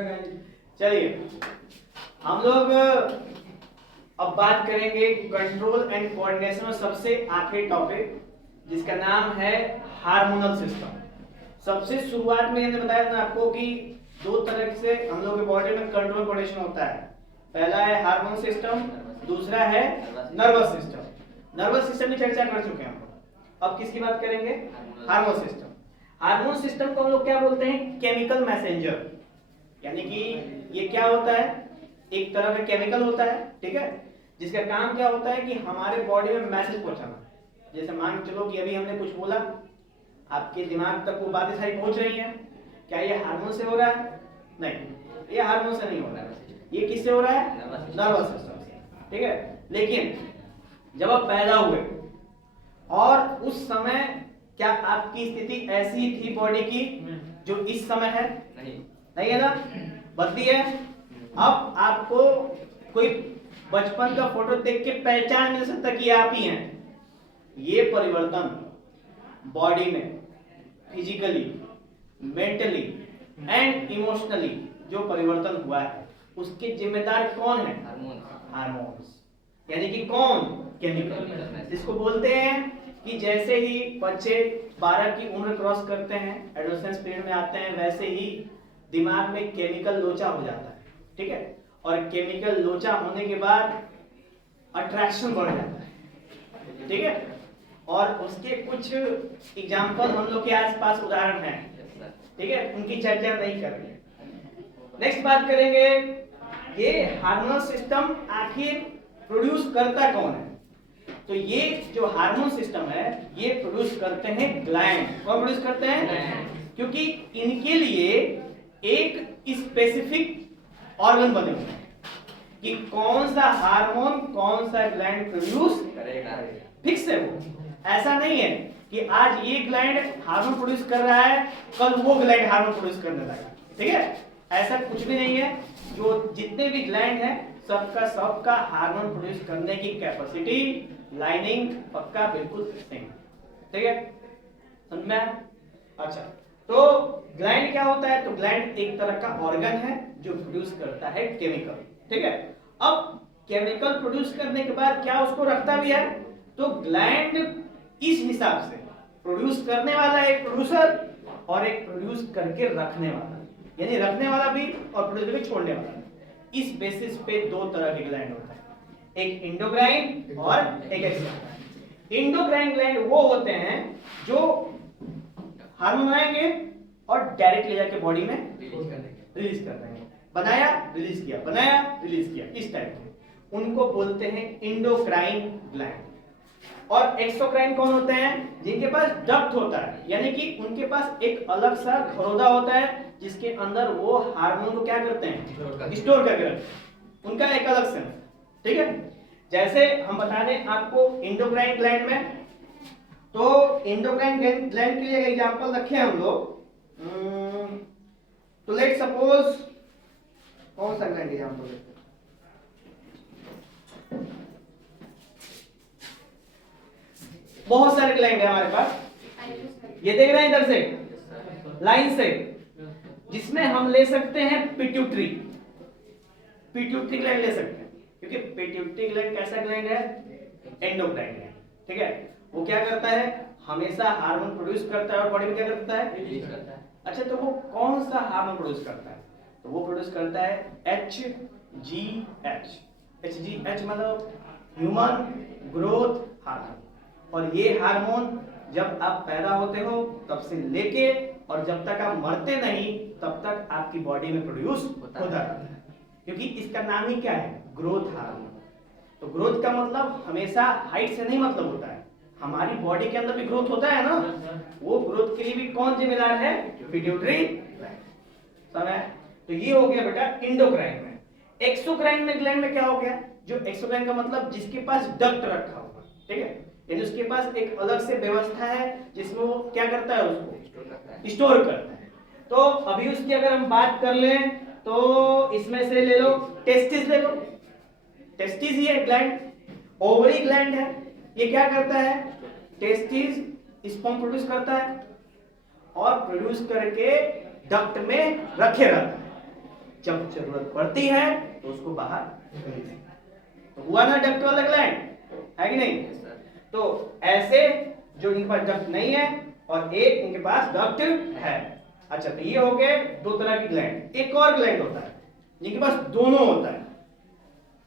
चलिए हम लोग अब बात करेंगे कंट्रोल एंड कोऑर्डिनेशन में सबसे आखिरी टॉपिक जिसका नाम है हार्मोनल सिस्टम। सबसे शुरुआत में मैंने बताया था आपको कि दो तरह से हम लोग के बॉडी में कंट्रोल कोऑर्डिनेशन होता है। पहला है हार्मोन सिस्टम, दूसरा है नर्वस सिस्टम। नर्वस सिस्टम की चर्चा कर चुके हैं हम लोग। अब किसकी बात करेंगे? Hormone system. हार्मोन सिस्टम को हम लोग क्या बोलते हैं? Chemical messenger. यानी कि ये क्या होता है? एक तरह का केमिकल होता है, ठीक है, जिसका काम क्या होता है कि हमारे बॉडी में मैसेज पहुंचाना। जैसे मान के चलो कि अभी हमने कुछ बोला, आपके दिमाग तक वो बातें सारी पहुंच रही हैं। क्या ये हार्मोन से हो रहा है? नहीं, ये हार्मोन से नहीं हो रहा है। ये किससे हो रहा है? नर्वस सिस्टम से, ठीक है। लेकिन जब आप पैदा हुए और उस समय क्या आपकी स्थिति ऐसी थी बॉडी की जो इस समय है? नहीं है ना, बदली है। अब आपको कोई बचपन का फोटो देख के पहचान नहीं सकता कि आप ही हैं। ये परिवर्तन बॉडी में फिजिकली, मेंटली एंड इमोशनली जो परिवर्तन हुआ है उसके जिम्मेदार कौन है? हार्मोन्स। यानी कि कौन? केमिकल। जिसको बोलते हैं कि जैसे ही बच्चे 12 की उम्र क्रॉस करते हैं, एडोलेसेंस पीरियड में आते हैं, वैसे ही दिमाग में केमिकल लोचा हो जाता है, ठीक है। और केमिकल लोचा होने के बाद अट्रैक्शन बढ़ जाता है, ठीक है। और उसके कुछ एग्जाम्पल हम लोग के आसपास उदाहरण हैं, ठीक है, उनकी चर्चा नहीं कर रही। नेक्स्ट बात करेंगे, ये हार्मोनल सिस्टम आखिर प्रोड्यूस करता कौन है? तो ये जो हार्मोन सिस्टम है ये प्रोड्यूस करते हैं ग्लैंड। कौन प्रोड्यूस करते हैं? क्योंकि इनके लिए एक स्पेसिफिक ऑर्गन बने हुए हैं कि कौन सा हार्मोन कौन सा ग्लैंड प्रोड्यूस करेगा। फिक्स है वो, ऐसा नहीं है कि आज ये ग्लैंड हार्मोन प्रोड्यूस कर रहा है, कल वो ग्लैंड हार्मोन प्रोड्यूस करने लगेगा, ठीक है। ऐसा कुछ भी नहीं है। जो जितने भी ग्लैंड हैं सबका हार्मोन प्रोड्यूस करने की कैपेसिटी, लाइनिंग पक्का बिल्कुल सेम, ठीक है, समझ में? अच्छा, तो ग्लैंड क्या होता है? तो ग्लैंड एक तरह का ऑर्गन है जो प्रोड्यूस करता है केमिकल, ठीक है। अब केमिकल प्रोड्यूस करने के बाद क्या उसको रखता भी है? तो ग्लैंड इस हिसाब से प्रोड्यूस करने वाला एक प्रोड्यूसर और एक प्रोड्यूस करके रखने वाला, यानी रखने वाला भी और प्रोड्यूस करके छोड़ने वाला। इस बेसिस पे दो तरह के ग्लैंड होता है, एक इंडोक्राइन और एक एक्सोक्राइन। इंडोक्राइन ग्लैंड वो होते हैं जो हार्मोन आएंगे और डायरेक्ट ले जाके बॉडी में रिलीज कर देंगे। बनाया रिलीज किया, बनाया रिलीज किया, इस टाइप के उनको बोलते हैं इंडोक्राइन ग्लैंड। और एक्सोक्राइन कौन होते हैं? जिनके पास डक्ट होता है, यानी कि उनके पास एक अलग सा घरौदा होता है जिसके अंदर वो हार्मोन को क्या करते हैं? स्टोर करके रखते हैं। उनका एक अलग सेंस, ठीक है। जैसे हम बता दें आपको इंडोक्राइन ग्लैंड में, तो इंडोक्राइन ग्लैंड के लिए एग्जांपल रखे हम लोग। तो लेट सपोज कौन सा ग्लैंड एग्जांपल लेते हैं? बहुत सारे ग्लैंड है हमारे पास, ये देख रहे हैं इधर से लाइन से, जिसमें हम ले सकते हैं पिट्यूटरी। पिट्यूटरी ग्लैंड ले सकते हैं क्योंकि पिट्यूटरी ग्लैंड कैसा ग्लैंड है? एंडोक्राइन ग्लैंड, ठीक है। वो क्या करता है? हमेशा हार्मोन प्रोड्यूस करता है और बॉडी में क्या करता है? रिलीज करता है। अच्छा, तो वो कौन सा हार्मोन प्रोड्यूस करता है? तो वो प्रोड्यूस करता है HGH। HGH मतलब ह्यूमन ग्रोथ हार्मोन। और ये हार्मोन जब आप पैदा होते हो तब से लेके और जब तक आप मरते नहीं तब तक आपकी बॉडी में प्रोड्यूस होता रहता है, क्योंकि इसका नाम ही क्या है? Growth hormone. तो ग्रोथ का मतलब हमेशा हाइट से नहीं मतलब होता है, हमारी बॉडी के अंदर भी ग्रोथ होता है ना, वो ग्रोथ के लिए भी कौन जिम्मेदार है? Pituitary gland. तो ये हो गया बेटा इंडोक्राइन में। एक्सोक्राइन में ग्लैंड में क्या हो गया? जो एक्सोक्राइन का मतलब जिसके पास डक्ट रखा हुआ, ठीक है, यानी उसके पास एक अलग से व्यवस्था है जिसमें वो क्या करता है? उसको स्टोर करता है। तो अभी उसकी अगर हम बात कर लें तो इसमें से ले लो टेस्टिस, ले लो टेस्टिस, ये ग्लैंड ओवरी ग्लैंड है। ये क्या करता है? टेस्टिस स्पर्म प्रोड्यूस करता है और प्रोड्यूस करके डक्ट में रखे रहता है। जब जरूरत पड़ती है तो उसको बाहर निकालते हैं। तो हुआ ना डक्ट वाला ग्लैंड, है कि नहीं? तो ऐसे जो इनके पास डक्ट नहीं है और एक इनके पास डक्ट है। अच्छा, तो ये हो गए दो तरह की ग्लैंड। एक और ग्लैंड होता है जिनके पास दोनों होता है,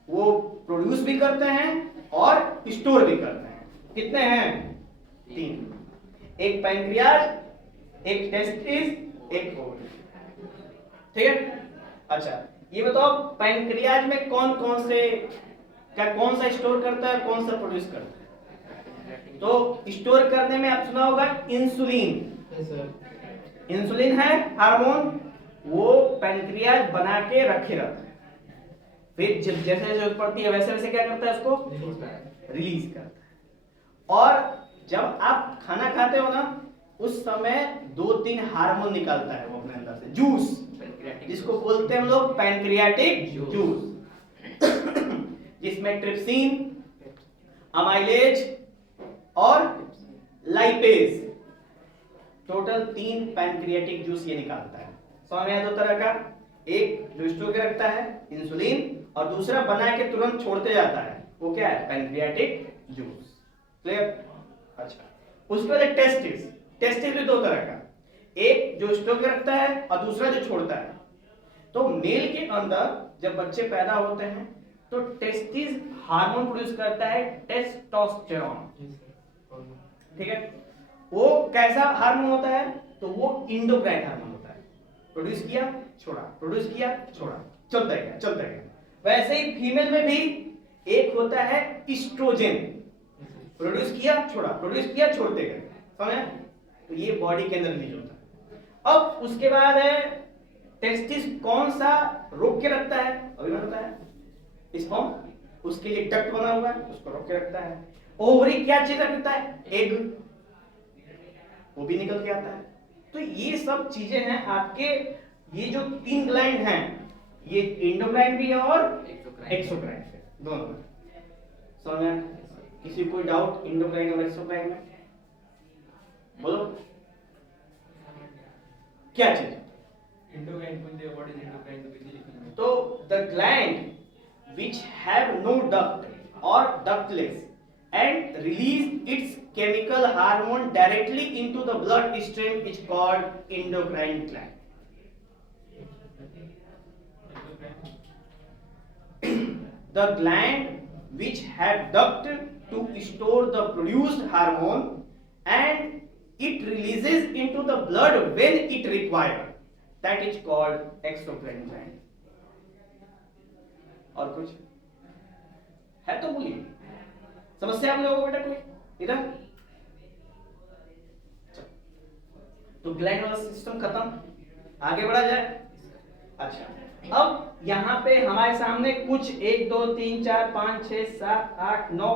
वो प्रोड्यूस भी करते हैं और स्टोर भी करते हैं। कितने हैं? 3। एक पैंक्रियाज, एक टेस्टिस, एक ओवरी। ठीक है? अच्छा, ये बताओ पैंक्रियाज में कौन कौन से, क्या कौन सा स्टोर करता है, कौन सा प्रोड्यूस करता है? तो स्टोर करने में आप सुना होगा इंसुलिन। इंसुलिन है हार्मोन, वो पैंक्रियाज बना के रखे रहता है, फिर जब जैसे जरूरत पड़ती है वैसे वैसे क्या करता है, उसको रिलीज करता है। और जब आप खाना खाते हो ना, उस समय 2-3 हार्मोन निकालता है वो अपने अंदर से, जूस, जिसको बोलते हैं हम लोग पैंक्रियाटिक जूस जिसमें ट्रिप्सिन, अमाइलेज और लाइपेज, टोटल 3 पैंक्रियाटिक जूस ये निकालता है। समझ में आया? 2 तरह का, एक जो स्टोर के रखता है इंसुलिन, और दूसरा बना के तुरंत छोड़ते जाता है, वो क्या है? Pancreatic juice. क्लियर? अच्छा, उसके बाद टेस्टिस। टेस्टिस भी 2 तरह का, एक जो स्टोर के रखता है और दूसरा जो छोड़ता है। तो मेल के अंदर जब बच्चे पैदा होते हैं तो टेस्टिस हार्मोन प्रोड्यूस करता है, टेस्टोस्टेरोन। ठीक है? वो कैसा हार्मोन होता है? तो वो एंडोक्राइन हार्मोन होता है। प्रोड्यूस किया, छोड़ा, प्रोड्यूस किया, छोड़ा, चलता गया, चलता गया। वैसे ही फीमेल में भी एक होता है ईस्ट्रोजन, प्रोड्यूस किया, छोड़ा, प्रोड्यूस किया, छोड़ते गए। समझ? तो ये बॉडी के अंदर रिलीज होता है। अब उसके बाद है टेस्टिस कौन सा रोक के रखता है? अभी मैंने बताया स्पर्म, उसके लिए डक्ट बना हुआ है, उसको रोक के रखता है। ओवरी क्या चीज रखता है? एग, वो भी निकल के आता है। तो ये सब चीजें हैं आपके, ये जो 3 ग्लैंड हैं, ये एंडोक्राइन भी है और एक्सोक्राइन है, दोनों। समझ में? किसी कोई डाउट एंडोक्राइन और एक्सोक्राइन में? बोलो क्या चीज? तो the gland which have no duct और ductless and release its chemical hormone directly into the blood stream is called endocrine gland. The gland which have duct to store the produced hormone and it releases into the blood when it required, that is called exocrine gland. और कुछ है तो बोलिए, समस्या आप लोगों को बेटा कोई इधर? तो ग्लैंड वाला सिस्टम खत्म, आगे बढ़ा जाए। अच्छा, अब यहाँ पे हमारे सामने कुछ 1 2 3 4 5 6 7 8 9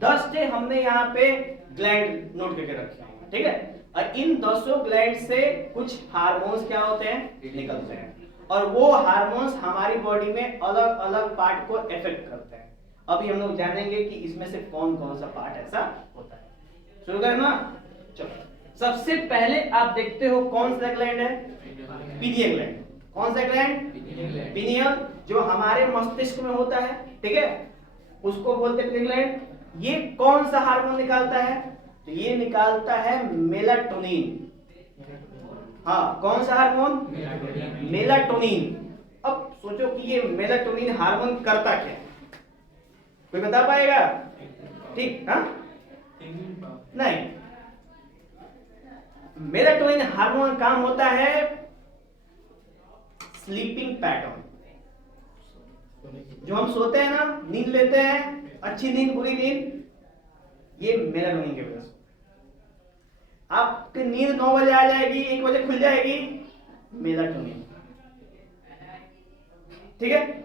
10 थे हमने यहाँ पे ग्लैंड नोट करके रखे हैं। ठीक है? और इन 10 ग्लैंड से कुछ हार्मोन्स क्या होते हैं? निकलते हैं, और वो हार्मोन्स हमारी बॉडी में अलग अलग पार्ट को इफेक्ट करते हैं। अभी हम लोग जानेंगे कि इसमें से कौन कौन सा पार्ट ऐसा होता है। शुरू करें ना? चलो, सबसे पहले आप देखते हो कौन सा ग्लैंड है? Pineal gland. कौन सा ग्लैंड? पीनियल, जो हमारे मस्तिष्क में होता है। ठीक है? उसको बोलते हैं पीनियल ग्लैंड। ये कौन सा हार्मोन निकालता है? तो ये निकालता है मेलाटोनिन। हाँ, कौन सा हार्मोन? मेलाटोनिन। अब सोचो कि ये मेलाटोनिन हार्मोन करता क्या? कोई बता पाएगा? ठीक? हाँ, नहीं, मेलाटोनिन हार्मोन का काम होता है स्लीपिंग पैटर्न। जो हम सोते हैं ना, नींद लेते हैं, अच्छी नींद, बुरी नींद, ये मेलाटोनिन की वजह से। आपकी नींद 9 बजे आ जाएगी, 1 बजे खुल जाएगी, मेलाटोनिन। ठीक है?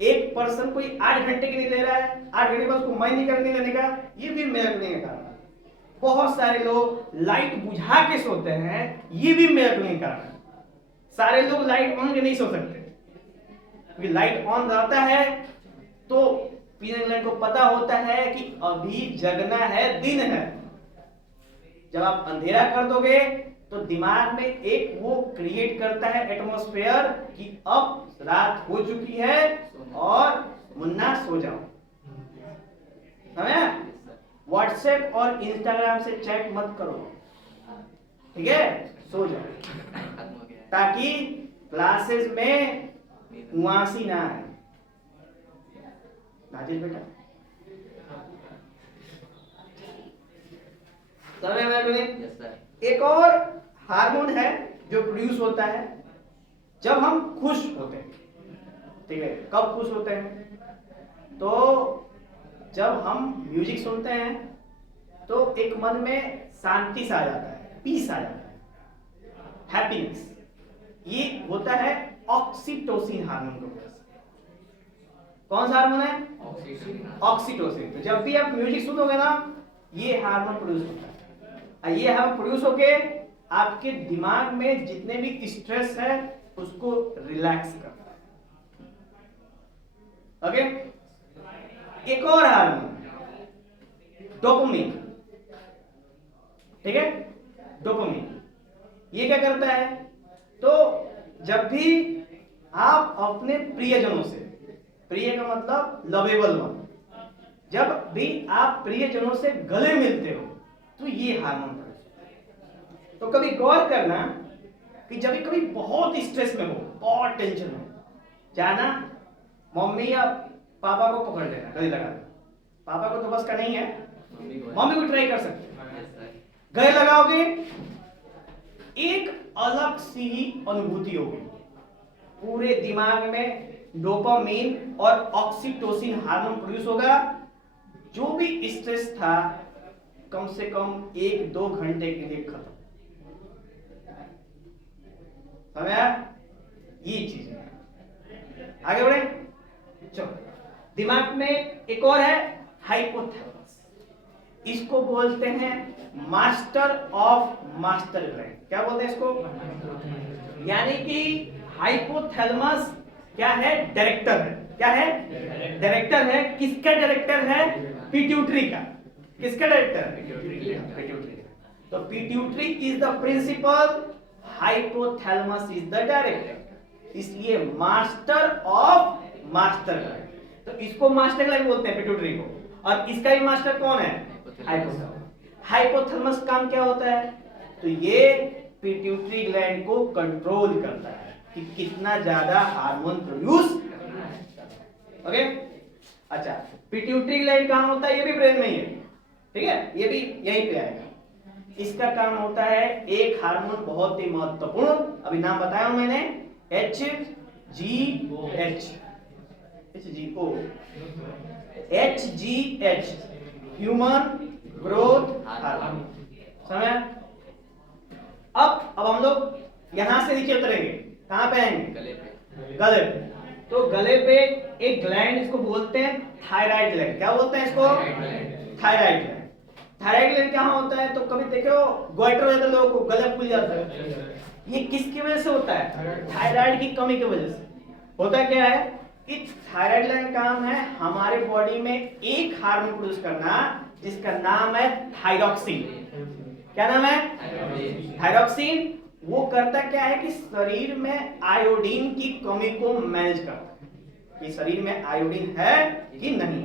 एक पर्सन कोई 8 घंटे की नींद ले रहा है, 8 घंटे बाद उसको मन नहीं करने लेने का, ये भी मेलाटोनिन का कारण है। बहुत सारे लोग लाइट बुझा के सोते हैं, ये भी मेलाटोनिन का कारण है। सारे लोग लाइट ऑन के नहीं सो सकते, क्योंकि लाइट ऑन रहता है तो पीनियल ग्लैंड को पता होता है कि अभी जगना है, दिन है। जब आप अंधेरा कर दोगे तो दिमाग में एक वो क्रिएट करता है एटमॉस्फेयर कि अब रात हो चुकी है और मुन्ना सो जाओ। समझा? व्हाट्सएप और इंस्टाग्राम से चैट मत करो, ठीक है, सो जाओ, ताकि क्लासेस में उआसी ना आए। नाजिल बेटा समय में एक और हार्मोन है जो प्रोड्यूस होता है जब हम खुश होते हैं, ठीक है। कब खुश होते हैं? तो जब हम म्यूजिक सुनते हैं तो एक मन में शांति सा आ जाता है, पीस आ जाता है, हैप्पीनेस। ये होता है ऑक्सीटोसिन हार्मोन की वजह से। कौन सा हार्मोन है? ऑक्सीटोसिन। तो जब भी आप म्यूजिक सुनोगे ना, ये हार्मोन प्रोड्यूस होता है, और ये हार्मोन प्रोड्यूस होके आपके दिमाग में जितने भी स्ट्रेस है उसको रिलैक्स करता है। ओके। एक और हार्मोन डोपामिन, ठीक है, डोपामिन। ये क्या करता है? तो जब भी आप अपने प्रियजनों से, प्रिय का मतलब लवेबल वन, जब भी आप प्रियजनों से गले मिलते हो तो ये हार्मोन। तो कभी गौर करना कि जब कभी बहुत स्ट्रेस में हो, बहुत टेंशन हो, जाना मम्मी या पापा को पकड़ लेना, गले लगा देना। पापा को तो बस का नहीं है, मम्मी को ट्राई कर सकते हैं। गले लगाओगे, एक अलग सी ही अनुभूति होगी, पूरे दिमाग में डोपामिन और ऑक्सीटोसिन हार्मोन प्रोड्यूस होगा। जो भी स्ट्रेस था कम से कम 1-2 घंटे के लिए खत्म। समझा? ये चीज है। आगे बढ़े, चलो। दिमाग में एक और है हाइपोथैलेमस, इसको बोलते हैं मास्टर ऑफ मास्टर ग्लैंड। क्या बोलते हैं इसको? यानी कि हाइपोथैलेमस क्या है? डायरेक्टर है। क्या है? डायरेक्टर है। किसका डायरेक्टर है? पिट्यूटरी का। किसका डायरेक्टर है? पिट्यूटरी। तो pituitary is the principal, hypothalamus is the director, इसलिए मास्टर ऑफ मास्टर ग्लैंड। तो इसको मास्टर ग्लैंड बोलते हैं, पिट्यूटरी को। और इसका भी मास्टर कौन है? हाइपोथैलेमस। हाइपोथैलेमस काम क्या होता है? तो ये पिट्यूटरी ग्लैंड को कंट्रोल करता है कि कितना ज्यादा हार्मोन प्रोड्यूस। ओके, अच्छा। पिट्यूटरी ग्लैंड कहां होता है? ये भी ब्रेन में ही है, ठीक है, ये भी यहीं पे आएगा। इसका काम होता है एक हार्मोन बहुत ही महत्वपूर्ण, अभी नाम बताया हूं मैंने, HGH, ह्यूमन ग्रोथ हार्मोन। समझ? अब हम लोग यहां से नीचे उतरेंगे, कहां पे आएंगे? गले पे। तो गले पे एक ग्लैंड, इसको बोलते हैं थायराइड ग्लैंड। क्या बोलते हैं इसको? Thyroid gland. थायराइड ग्लैंड कहां होता है? तो कभी देखो गोइटर हो जाता है, लोगों को गला फूल जाता है। ये किसकी वजह से होता है? थायराइड की कमी की वजह से। होता क्या है कि थायराइड ग्लैंड काम है हमारे बॉडी में एक हार्मोन प्रोड्यूस करना जिसका नाम है थायरॉक्सिन। क्या नाम है? थायरॉक्सिन। वो करता क्या है कि शरीर में आयोडीन की कमी को मैनेज करता है कि शरीर में आयोडीन है कि नहीं,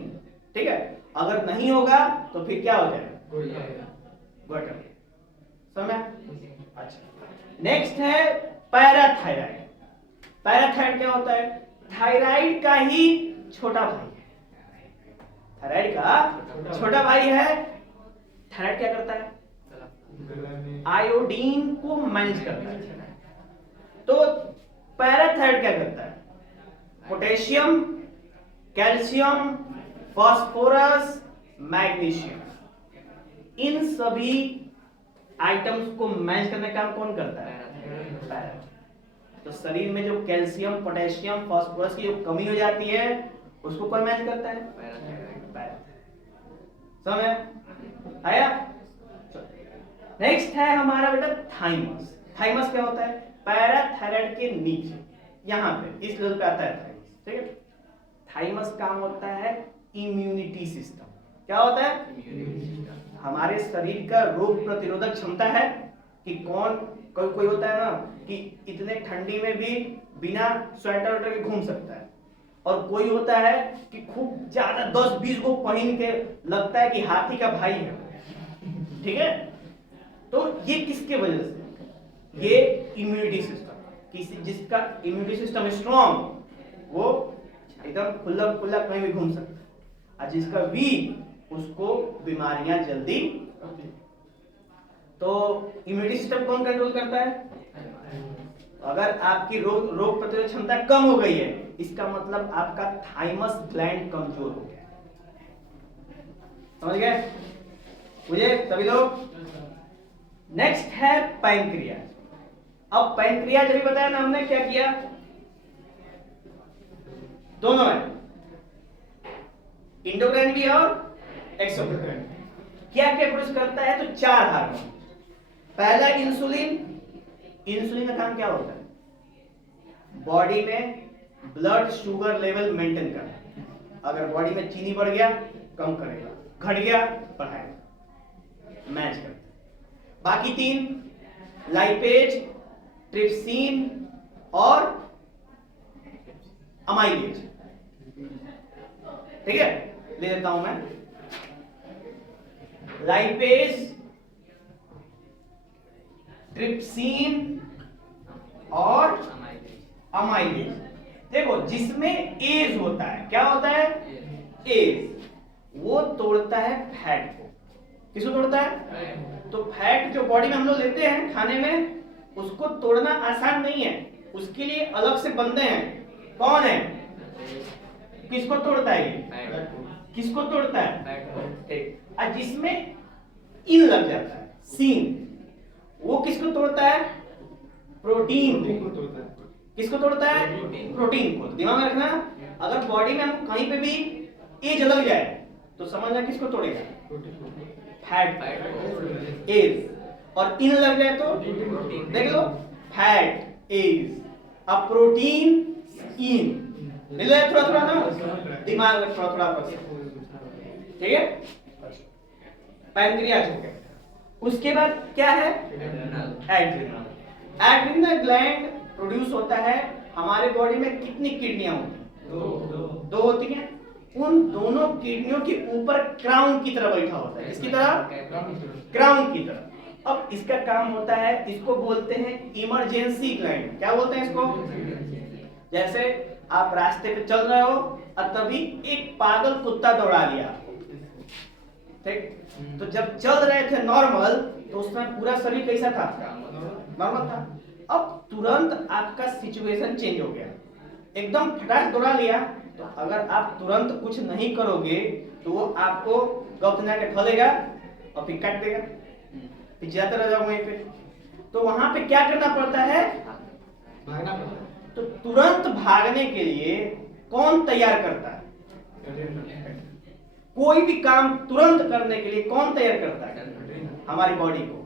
ठीक है। अगर नहीं होगा तो फिर क्या हो जाएगा? गोइटर। समझ? अच्छा, नेक्स्ट है पैराथायराइड। पैराथायराइड क्या होता है? थायराइड का ही छोटा भाई है। थायराइड का छोटा भाई है। थायराइड क्या करता है? आयोडीन को मैनेज करता है। तो पैराथायराइड क्या करता है? पोटेशियम, कैल्शियम, फास्फोरस, मैग्नीशियम, इन सभी आइटम्स को मैनेज करने का काम कौन करता है? पैराथायराइड। तो शरीर में जो कैल्शियम, पोटेशियम, फास्फोरस की जो कमी हो जाती है उसको कौन मैनेज करता है? पैराथायराइड। समझ आया? नेक्स्ट है हमारा बेटा थाइमस। थाइमस क्या होता है? पैराथायराइड के नीचे, यहां पे इस लेवल पे आता है थाइमस, ठीक है। थाइमस काम होता है इम्यूनिटी सिस्टम। क्या होता है? हमारे शरीर का रोग प्रतिरोधक क्षमता है, कि कौन कोई कोई होता है ना कि इतने ठंडी में भी बिना स्वेटर के घूम सकता है, और कोई होता है कि खूब ज्यादा 10-20 को पहन के लगता है कि हाथी का भाई है, ठीक है। तो ये किसके वजह से? ये इम्यूनिटी सिस्टम, किसी जिसका इम्यूनिटी सिस्टम स्ट्रॉन्ग वो एकदम खुला खुला कहीं भी घूम सकता है, और जिसका वीक उसको बीमारियां जल्दी। तो इम्यूनिटी सिस्टम कौन कंट्रोल करता है? अगर आपकी रोग प्रतिरोधक क्षमता कम हो गई है, इसका मतलब आपका थाइमस ग्लैंड कमजोर हो गया। समझ गए मुझे सभी लोग? नेक्स्ट है पैंक्रियाज। अब पैंक्रियाज अभी बताया ना हमने क्या किया, दोनों है, इंडोक्राइन भी और एक्सोक्राइन। क्या क्या प्रोड्यूस करता है? तो 4 हार्मोन। पहला इंसुलिन। इंसुलिन का काम क्या होता है? बॉडी में ब्लड शुगर लेवल मेंटेन करना। अगर बॉडी में चीनी बढ़ गया कम करेगा, घट गया बढ़ाएगा, मैच करता है। बाकी 3 लाइपेज, ट्रिप्सिन और अमाइलेज, ठीक है, ले लेता हूं मैं। लाइपेज, ट्रिप्सिन और अमाइलेज। देखो जिसमें एज होता है, क्या होता है? एज, वो तोड़ता है फैट को। किसको तोड़ता है? तो फैट जो बॉडी में हम लोग लेते हैं खाने में, उसको तोड़ना आसान नहीं है, उसके लिए अलग से बंदे हैं। कौन है? किसको तोड़ता है ये? किसको तोड़ता है? ठीक। और जिसमें इन लग जाता है, सीन, वो किसको तोड़ता है? प्रोटीन को। किसको तोड़ता है? प्रोटीन को। दिमाग में रखना, अगर बॉडी में हम कहीं पे भी एज लग जाए तो समझना किसको तोड़ेगा? Fat, as. और इन लग जाए तो देख लो, फैट, एज, अब प्रोटीन, इन। मिल रहा है थोड़ा थोड़ा ना, दिमाग में थोड़ा थोड़ा, ठीक है। पैंक्रियाज हो गया। उसके बाद क्या है? एड्रिनल। एड्रिनल ग्लैंड प्रोड्यूस होता है। हमारे बॉडी में कितनी किडनियां होती हैं? 2 होती हैं। उन दोनों किडनियों के ऊपर क्राउन की तरह बैठा होता है। किसकी तरह? क्राउन की तरह। अब इसका काम होता है, इसको बोलते हैं इमरजेंसी ग्लैंड। क्या बोलते हैं इसको? जैसे आप रास्ते पे चल रहे हो और तभी एक पागल कुत्ता दौड़ा लिया, ठीक, तो जब चल रहे थे नॉर्मल तो उसमें पूरा शरीर कैसा था? नॉर्मल था। अब तुरंत आपका सिचुएशन चेंज हो गया, एकदम फटाक दौड़ा लिया, तो अगर आप तुरंत कुछ नहीं करोगे तो वो आपको गौतना के ठलेगा और फिर काट देगा, फिर जाते रह जाओ वहीं पे। तो वहां पे क्या करना पड़ता है? भागना पड़ता है। तो तुरंत भागने के लिए कौन तैयार करता है? कोई भी काम तुरंत करने के लिए कौन तैयार करता है? हमारी बॉडी को।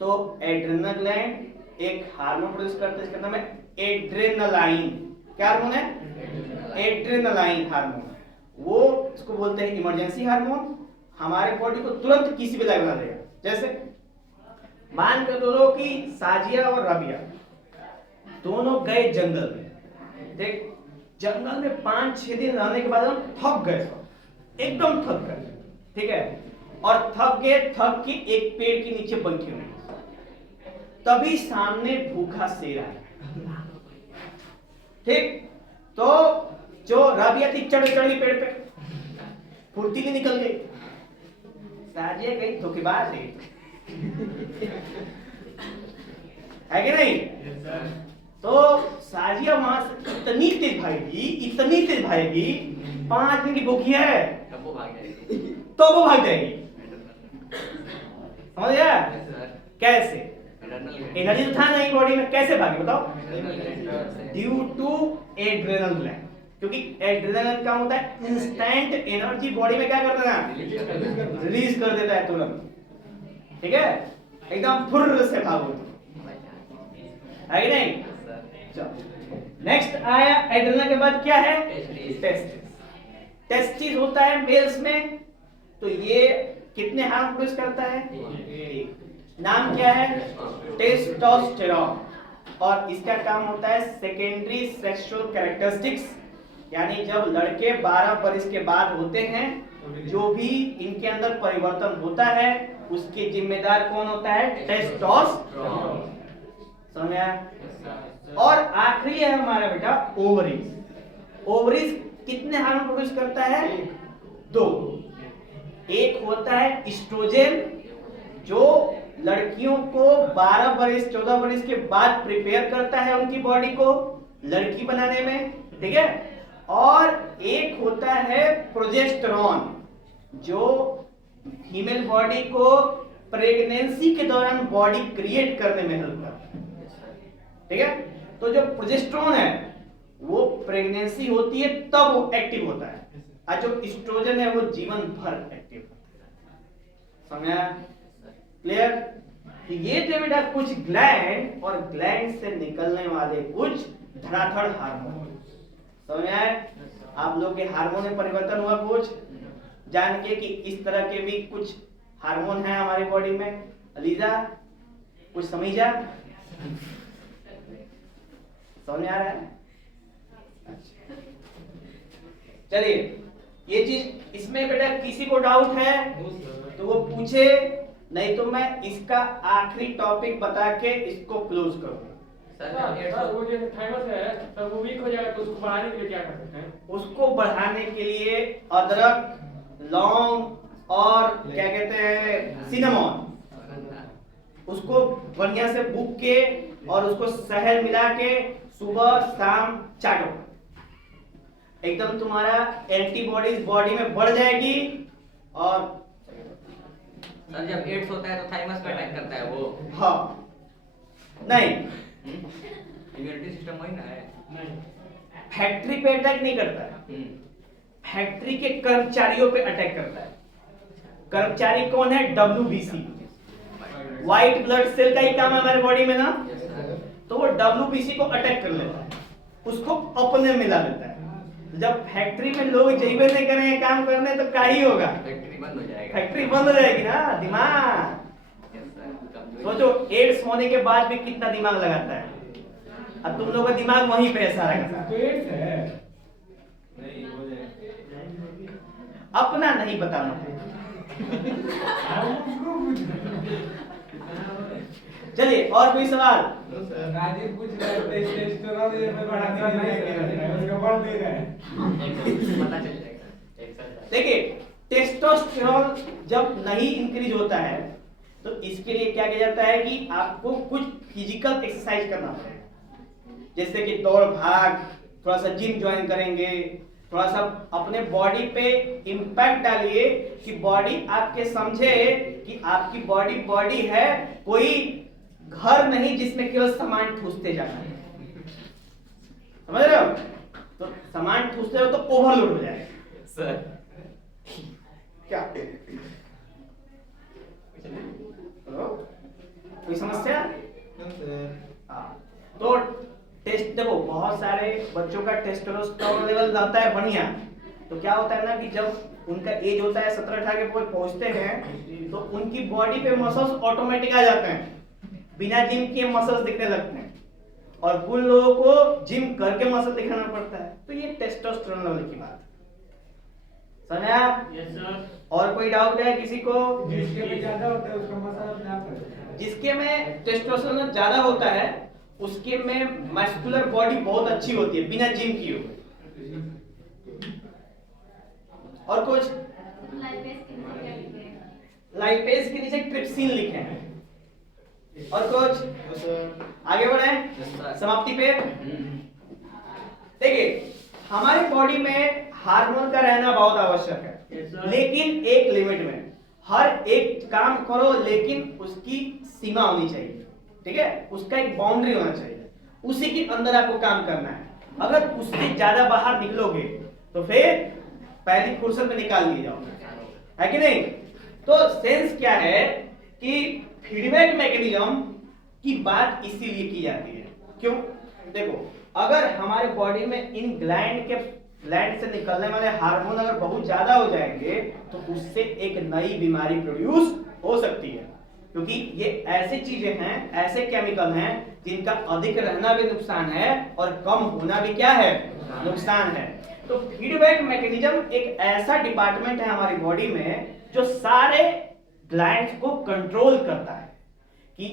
तो एड्रेनल ग्लैंड एक हार्मोन प्रोड्यूस करता है, इसका नाम है एड्रेनलाइन। क्या हार्मोन है? Adrenaline hormone. वो इसको बोलते हैं इमरजेंसी हार्मोन। हमारे बॉडी को तुरंत किसी भी लायक बना देगा। जैसे मान के दो कि साजिया और राबिया दोनों गए जंगल में, देख जंगल में 5-6 दिन रहने के बाद हम थक गए, एकदम थक गए, ठीक है, और थक के एक पेड़ के नीचे बैठे हुए, तभी सामने भूखा शेर आया, ठीक। तो जो राबिया थी चढ़ गई पेड़ पे, फुर्तीली निकल गई, साजिया गई धोखेबाज है कि नहीं? तो साजिया वहां से इतनी तेज भागेगी, 5 दिन की भूखी है तो वो भाग जाएगी। समझ गया? कैसे? एनर्जी तो था नहीं बॉडी में, कैसे भागे बताओ? ड्यू टू एड्रेनल ग्लैंड, क्योंकि एड्रेनल क्या होता है? इंस्टेंट एनर्जी बॉडी में क्या कर देना? रिलीज कर देता है तुरंत, ठीक है, एकदम फुर्र से भागो, है कि नहीं? नेक्स्ट आया एड्रेनल के बाद क्या है? टेस्टिस। टेस्टिस होता है मेल्स में, तो ये कितने हार्मोन प्रोड्यूस करता है? नाम क्या है? टेस्टोस्टेरोन। और इसका काम होता है सेकेंडरी सेक्सुअल कैरेक्टरिस्टिक्स, यानी जब लड़के 12 वर्ष के बाद होते हैं, जो भी इनके अंदर परिवर्तन होता है उसके जिम्मेदार कौन होता है? टेस्टोस्टेरोन। समझ आया? और आखिरी है हमारा बेटा ओवरीज। ओवरीज कितने हार्मोन प्रोड्यूस करता है? 2। एक होता है एस्ट्रोजन, जो लड़कियों को 12 वर्ष 14 वर्ष के बाद प्रिपेयर करता है उनकी बॉडी को लड़की बनाने में, ठीक है। और एक होता है प्रोजेस्टेरॉन, जो फीमेल बॉडी को प्रेगनेंसी के दौरान बॉडी क्रिएट करने में हेल्प करता है, ठीक है। तो जो प्रोजेस्टेरॉन है वो प्रेगनेंसी होती है तब वो एक्टिव होता है, और जो एस्ट्रोजन है वो जीवन भर एक्टिव होता है। समझा? क्लियर? तो ये थे बेटा कुछ ग्लैंड और ग्लैंड से निकलने वाले कुछ धड़ाधड़ हार्मोन। समझ आए? आप लोग के हार्मोन में परिवर्तन हुआ कुछ जान के कि इस तरह के भी कुछ हार्मोन है हमारी बॉडी में। अलीजा कुछ समझा? समझ आ रहा है? चलिए, ये चीज इसमें बेटा किसी को डाउट है तो वो पूछे, नहीं तो मैं इसका आखिरी टॉपिक बता के इसको क्लोज करूंगा। सर वो जो थाइमस है सर वो वीक हो जाएगा, तो उसको बढ़ाने के लिए क्या कर सकते हैं? उसको बढ़ाने के लिए अदरक, लौंग और क्या कहते हैं सिनेमन, उसको बढ़िया से बुक के और उसको शहद मिला के सुबह शाम चाटो, एकदम तुम्हारा एंटीबॉडीज बॉडी में बढ़ जाएगी। और सर जब एड्स होता है तो थाइमस पे अटैक करता है वो? हाँ, नहीं, इम्यूनिटी सिस्टम वही ना है? नहीं, फैक्ट्री पे अटैक नहीं करता है, फैक्ट्री के कर्मचारियों पे अटैक करता है। कर्मचारी कौन है? WBC, व्हाइट ब्लड सेल का ही काम है हमारे बॉडी में ना, तो वो WBC को अटैक कर लेता है, उसको अपने मिला लेता है। जब फैक्ट्री में लोग जइबे नहीं करेंगे काम करने तो क्या ही होगा? फैक्ट्री बंद हो जाएगा। फैक्ट्री बंद हो जाएगी ना। दिमाग सोचो, एड्स होने के बाद भी कितना दिमाग लगाता है, अब तुम लोगों का दिमाग वहीं पे है सारा का सारा। तो एड्स है नहीं हो जाएगा। अपना नहीं पता मुझे। चलिए, और कोई सवाल? राजीव पूछ रहा है टेस्टोस्टेरोन ये पे बढ़ाने नहीं उसका बढ़ दे रहा है। पता चल जाएगा। देखिए, टेस्टोस्टेरोन जब नहीं इंक्रीज होता है तो इसके लिए क्या किया जाता है कि आपको कुछ फिजिकल एक्सरसाइज करना पड़ेगा, जैसे कि दौड़ भाग, थोड़ा सा जिम ज्वाइन करेंगे, थोड़ा सा अपने बॉडी पे इम्पैक्ट डालिए कि बॉडी आपके समझे कि आपकी बॉडी है, कोई घर नहीं जिसमें केवल सामान ठूसते जाना है। समझ रहे हो? तो सामान ठूसते हो तो ओवरलोड हो जाएगा। सर क्या? हेलो, कोई समस्या? हाँ, तो टेस्ट देखो, बहुत सारे बच्चों का टेस्टोस्टेरोन लेवल रहता है बढ़िया, तो क्या होता है ना कि जब उनका एज होता है 17-18 के पहुंचते हैं तो उनकी बॉडी पे मसल्स ऑटोमेटिक आ जाते हैं, बिना जिम किए मसल्स दिखने लगते हैं, और कुछ लोगों को जिम करके मसल दिखाना पड़ता है। तो ये टेस्टोस्टेरोन लेवल की बात है। समझा? Yes sir. और कोई डाउट है किसी को? जिसके में ज्यादा होता है उसका मसाला अपने आप करता है। जिसके में टेस्टोस्टेरोन ज्यादा होता है उसके में मस्कुलर बॉडी बहुत अच्छी होती है बिना जिम किए हुए। और कुछ? लाइपेज के नीचे ट्रिप्सिन लिखे हैं। और कुछ? आगे बढ़े समाप्ति पे। देखिए, हमारी बॉडी में हार्मोन का रहना बहुत आवश्यक है, लेकिन एक लिमिट में। हर एक काम करो लेकिन उसकी सीमा होनी चाहिए, ठीक है? उसका एक बाउंड्री होना चाहिए, उसी के अंदर आपको काम करना है। अगर उससे ज्यादा बाहर निकलोगे तो फिर पहली फुर्सत में निकाल लिए जाओगे, है कि नहीं? तो सेंस क्या है कि फीडबैक मैकेनिज्म की बात इसीलिए की जाती है। क्यों? देखो, अगर हमारे बॉडी में इन ग्लैंड से निकलने वाले हार्मोन अगर बहुत ज्यादा हो जाएंगे तो उससे एक नई बीमारी प्रोड्यूस हो सकती है। क्योंकि ये ऐसी चीजें हैं, ऐसे केमिकल हैं जिनका अधिक रहना भी नुकसान है और कम होना भी क्या है, नुकसान है। तो फीडबैक मैकेनिज्म एक ऐसा डिपार्टमेंट है हमारी बॉडी में जो सारे ग्लैंड्स को कंट्रोल करता है कि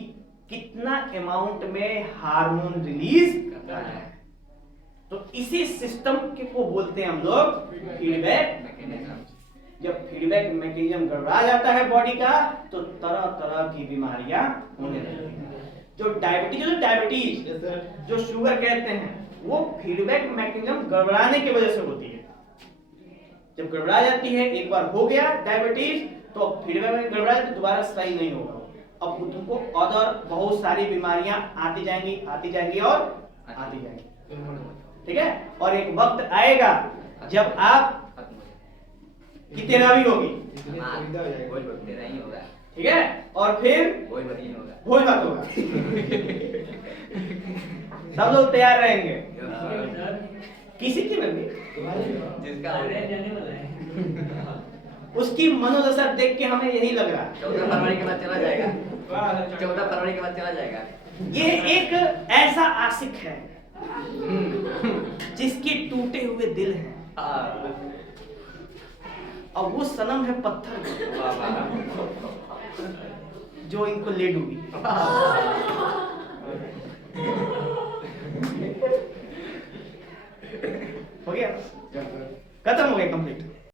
कितना अमाउंट में हार्मोन रिलीज करना है। तो इसी सिस्टम को बोलते हैं हम लोग फीडबैक मैकेनिज्म। जब फीडबैक मैकेनिज्म गड़बड़ा जाता है बॉडी का तो तरह तरह की बीमारियां होने लगती हैं। जो डायबिटीज जो शुगर कहते हैं वो फीडबैक मैकेनिज्म गड़बड़ाने की वजह से होती है। जब गड़बड़ा जाती है, एक बार हो गया डायबिटीज तो फीडबैक में गड़बड़ा तो दोबारा सही नहीं होगा। अब तुमको अदर बहुत सारी बीमारियां आती जाएंगी और आती जाएंगी, ठीक है। और एक वक्त आएगा जब आप की तेरा भी होगी, ठीक है, और फिर भोज भात होगा। सब लोग तैयार रहेंगे, किसी की में भी उसकी मनोदशा देख के हमें यही लग रहा है 14 फरवरी के बाद चला जाएगा। 14 फरवरी के बाद चला जाएगा। ये एक ऐसा आशिक है जिसके टूटे हुए दिल हैं और वो सनम है पत्थर जो इनको ले डूबी।